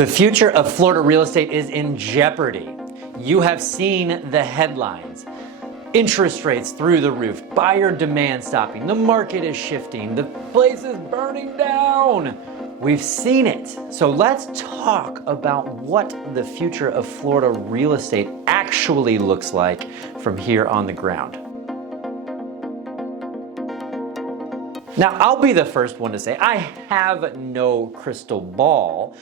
The future of Florida real estate is in jeopardy. You have seen the headlines. Interest rates through the roof, buyer demand stopping, the market is shifting, the place is burning down. We've seen it. So let's talk about what the future of Florida real estate actually looks like from here on the ground. Now, I'll be the first one to say I have no crystal ball.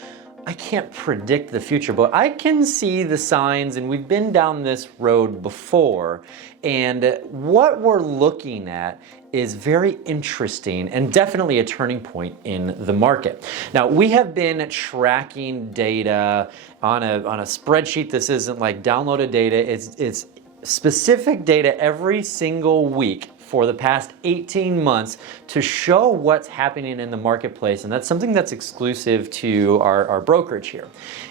I can't predict the future, but I can see the signs, and we've been down this road before. And what we're looking at is very interesting and definitely a turning point in the market. Now, we have been tracking data on a spreadsheet. This isn't like downloaded data. It's specific data every single week for the past 18 months to show what's happening in the marketplace. And that's something that's exclusive to our brokerage here.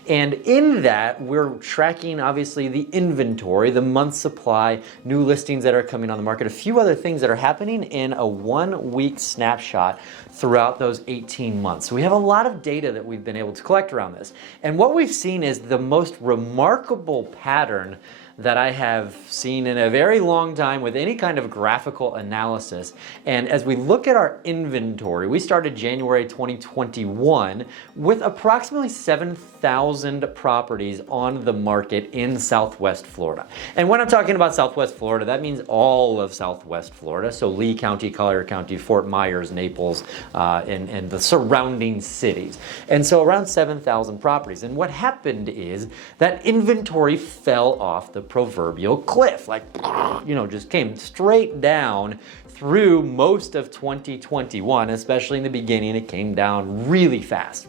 And in that, we're tracking obviously the inventory, the month supply, new listings that are coming on the market, a few other things that are happening in a 1 week snapshot throughout those 18 months. So we have a lot of data that we've been able to collect around this. And what we've seen is the most remarkable pattern that I have seen in a very long time with any kind of graphical analysis. And as we look at our inventory, we started January 2021 with approximately 7,000 properties on the market in Southwest Florida. And when I'm talking about Southwest Florida, that means all of Southwest Florida. So Lee County, Collier County, Fort Myers, Naples, and the surrounding cities. And so around 7,000 properties. And what happened is that inventory fell off the proverbial cliff, like, just came straight down through most of 2021, especially in the beginning. It came down really fast.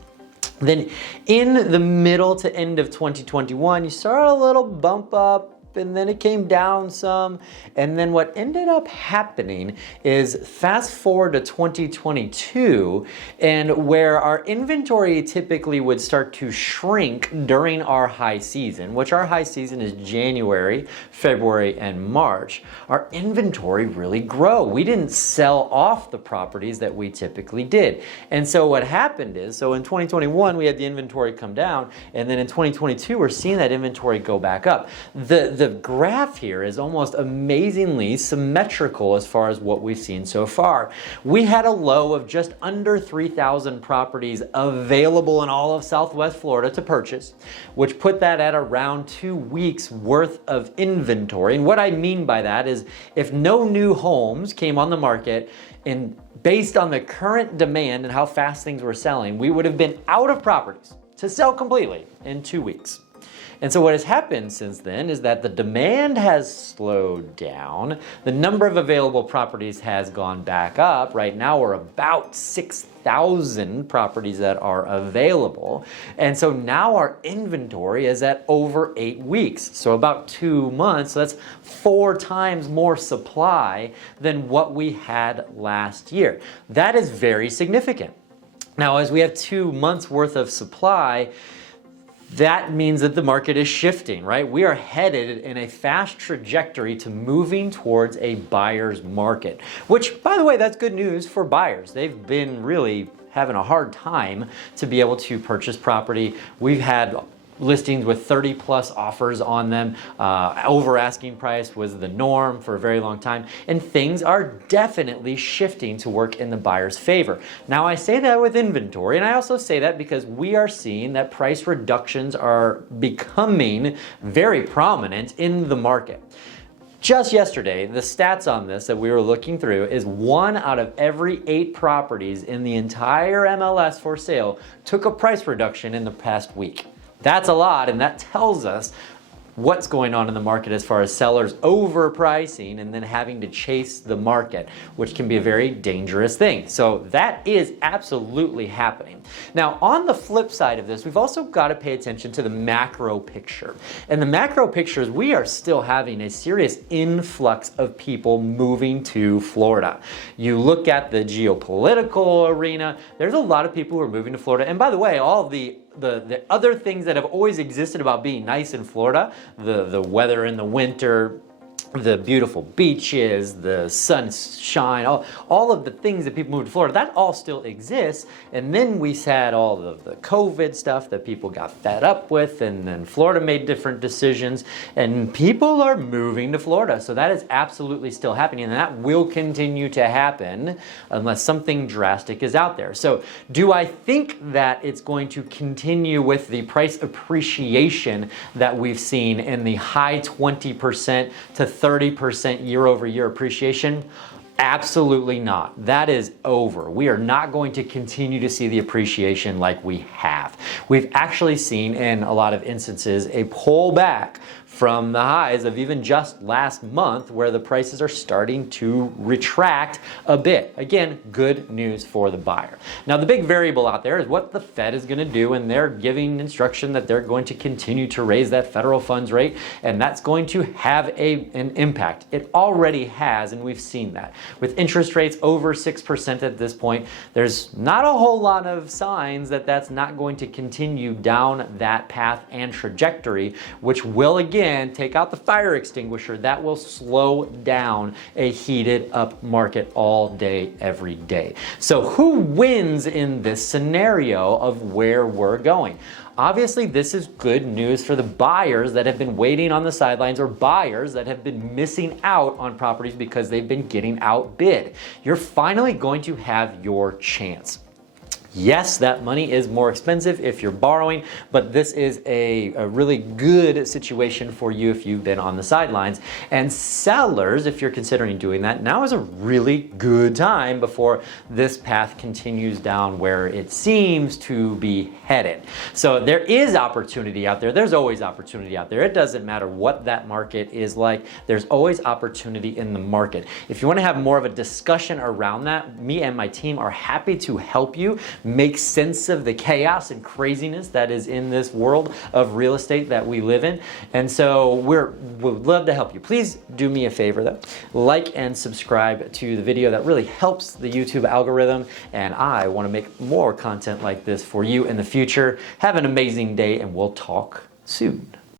Then in the middle to end of 2021, you saw a little bump up, and then it came down some. And then what ended up happening is fast forward to 2022, and where our inventory typically would start to shrink during our high season, which our high season is January, February, and March, our inventory really grow. We didn't sell off the properties that we typically did. And so what happened is, so in 2021, we had the inventory come down, and then in 2022, we're seeing that inventory go back up. The graph here is almost amazingly symmetrical as far as what we've seen so far. We had a low of just under 3,000 properties available in all of Southwest Florida to purchase, which put that at around 2 weeks worth of inventory. And what I mean by that is if no new homes came on the market, and based on the current demand and how fast things were selling, we would have been out of properties to sell completely in 2 weeks. And so what has happened since then is that the demand has slowed down. The number of available properties has gone back up. Right now we're about 6,000 properties that are available. And so now our inventory is at over 8 weeks. So about 2 months. So that's 4 times more supply than what we had last year. That is very significant. Now, as we have 2 months worth of supply, that means that the market is shifting, right? We are headed in a fast trajectory to moving towards a buyer's market, which, by the way, that's good news for buyers. They've been really having a hard time to be able to purchase property. We've had listings with 30 plus offers on them. Over asking price was the norm for a very long time, and things are definitely shifting to work in the buyer's favor. Now, I say that with inventory, and I also say that because we are seeing that price reductions are becoming very prominent in the market. Just yesterday, the stats on this that we were looking through is 1 out of every 8 properties in the entire MLS for sale took a price reduction in the past week. That's a lot, and that tells us what's going on in the market as far as sellers overpricing and then having to chase the market, which can be a very dangerous thing. So that is absolutely happening. Now, on the flip side of this, we've also got to pay attention to the macro picture. And the macro picture is we are still having a serious influx of people moving to Florida. You look at the geopolitical arena, there's a lot of people who are moving to Florida. And by the way, all of the other things that have always existed about being nice in Florida, the weather in the winter, the beautiful beaches, the sunshine, all of the things that people move to Florida, that all still exists. And then we had all of the COVID stuff that people got fed up with, and then Florida made different decisions, and people are moving to Florida. So that is absolutely still happening, and that will continue to happen unless something drastic is out there. So do I think that it's going to continue with the price appreciation that we've seen in the high 20% to 30% year-over-year appreciation? Absolutely not. That is over. We are not going to continue to see the appreciation like we have. We've actually seen, in a lot of instances, a pullback from the highs of even just last month, where the prices are starting to retract a bit. Again, good news for the buyer. Now, the big variable out there is what the Fed is going to do, and they're giving instruction that they're going to continue to raise that federal funds rate, and that's going to have an impact. It already has, and we've seen that. With interest rates over 6% at this point, there's not a whole lot of signs that that's not going to continue down that path and trajectory, which will again take out the fire extinguisher. That will slow down a heated up market all day, every day. So who wins in this scenario of where we're going? Obviously, this is good news for the buyers that have been waiting on the sidelines, or buyers that have been missing out on properties because they've been getting outbid. You're finally going to have your chance. Yes, that money is more expensive if you're borrowing, but this is a really good situation for you if you've been on the sidelines. And sellers, if you're considering doing that, now is a really good time before this path continues down where it seems to be headed. So there is opportunity out there. There's always opportunity out there. It doesn't matter what that market is like. There's always opportunity in the market. If you want to have more of a discussion around that, me and my team are happy to help you make sense of the chaos and craziness that is in this world of real estate that we live in. And so we'd love to help you. Please do me a favor though. Like and subscribe to the video. That really helps the YouTube algorithm. And I want to make more content like this for you in the future. Have an amazing day, and we'll talk soon.